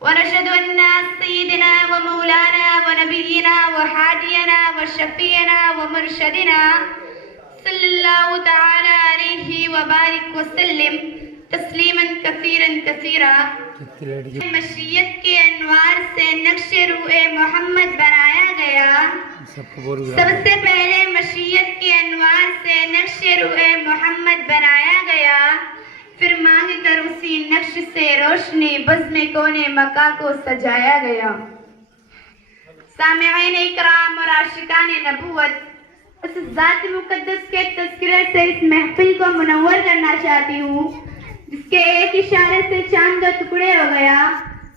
ونشهد أن سيدنا ومولانا ونبينا وحادينا وشفينا ومرشدنا صلی اللہ تعالی علیہ وبارک وسلم تسلیما کثیرا کثیرا مشیت کے انوار سے نقش روح محمد بنایا گیا. سب سے پہلے مشیت کے انوار سے نقش روح محمد بنایا گیا، پھر مانگ کر اسی نقش سے روشنی بزم کون مکہ کو سجایا گیا. سامعین اکرام اور عاشقان نبوت، اس ذات مقدس کے تذکرے سے اس محفل کو منور کرنا چاہتی ہوں جس کے ایک اشارے سے چاند دو ٹکڑے ہو گیا،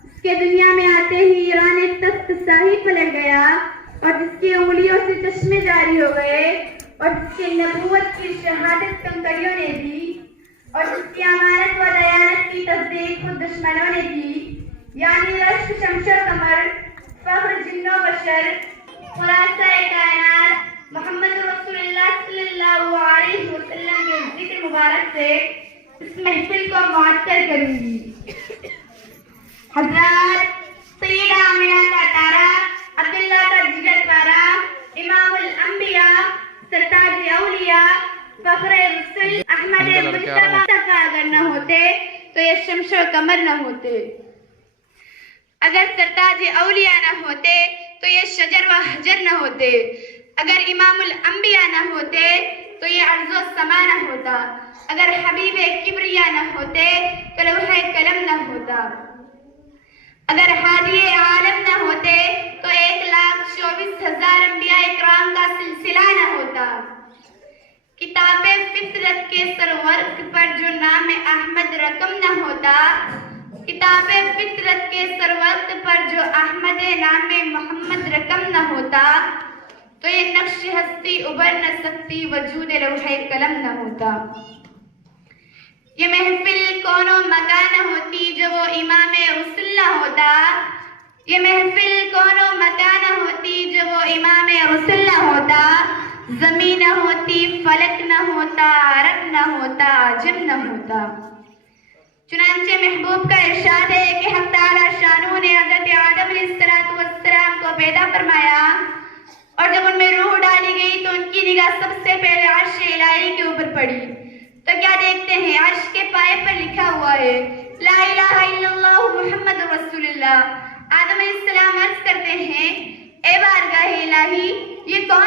جس کے دنیا میں آتے ہی ایران تخت شاہی پلٹ گیا، اور جس کی انگلیوں سے چشمے جاری ہو گئے، اور جس کی نبوت کی شہادت کنکریوں نے دی، اور جس کی امانت و دیانت کی تصدیق خود دشمنوں نے دی، یعنی رشک شمس و قمر، فخر جن و بشر، خلاصہ کائنات محمد رسول اللہ صلی اللہ علیہ وسلم کے ذکر مبارک سے اس محفل کو معطر کروں گی. حضرات سیدہ آمنہ کا تارا، عبداللہ کا جگر پارا، امام الانبیاء، سرتاج اولیاء، فخر رسول احمد مصطفیٰ اگر نہ ہوتے تو یہ شمس و قمر نہ ہوتے، اگر سرتاج اولیاء نہ ہوتے تو یہ شجر و حجر نہ ہوتے، اگر امام الانبیاء نہ ہوتے تو یہ ارض و سما نہ ہوتا، اگر حبیب کبریا نہ ہوتے تو لوح قلم نہ ہوتا، اگر ہادی عالم نہ ہوتے تو 1,24,000 انبیاء اکرام کا سلسلہ نہ ہوتا. کتاب فطرت کے سرورق پر جو نام احمد رقم نہ ہوتا، کتاب فطرت کے سرورق پر جو احمد نام محمد رقم نہ ہوتا، تو یہ نقش ہستی ابھر نہ سکتی، وجود لوح قلم نہ ہوتا. یہ محفل کون و مکان نہ ہوتی جو وہ امام رسول نہ ہوتا، یہ محفل کون و مکان نہ ہوتی جو وہ امام رسول نہ ہوتا، زمین نہ ہوتی، فلک نہ ہوتا، عرب نہ ہوتا، جن نہ ہوتا. چنانچہ محبوب کا ارشاد ہے کہ حق تعالی شانہ نے حضرت آدم علیہ السلام کو پیدا فرمایا، اور جب ان میں روح ڈالی گئی تو ان کی نگاہ سب سے پہلے عرش الہی کے اوپر پڑی. تو کیا دیکھتے ہیں؟ عرش کے پائے پر لکھا ہوا ہے لا الہ الا اللہ محمد رسول اللہ. آدم علیہ السلام عرض کرتے ہیں اے بارگاہ الہی یہ کون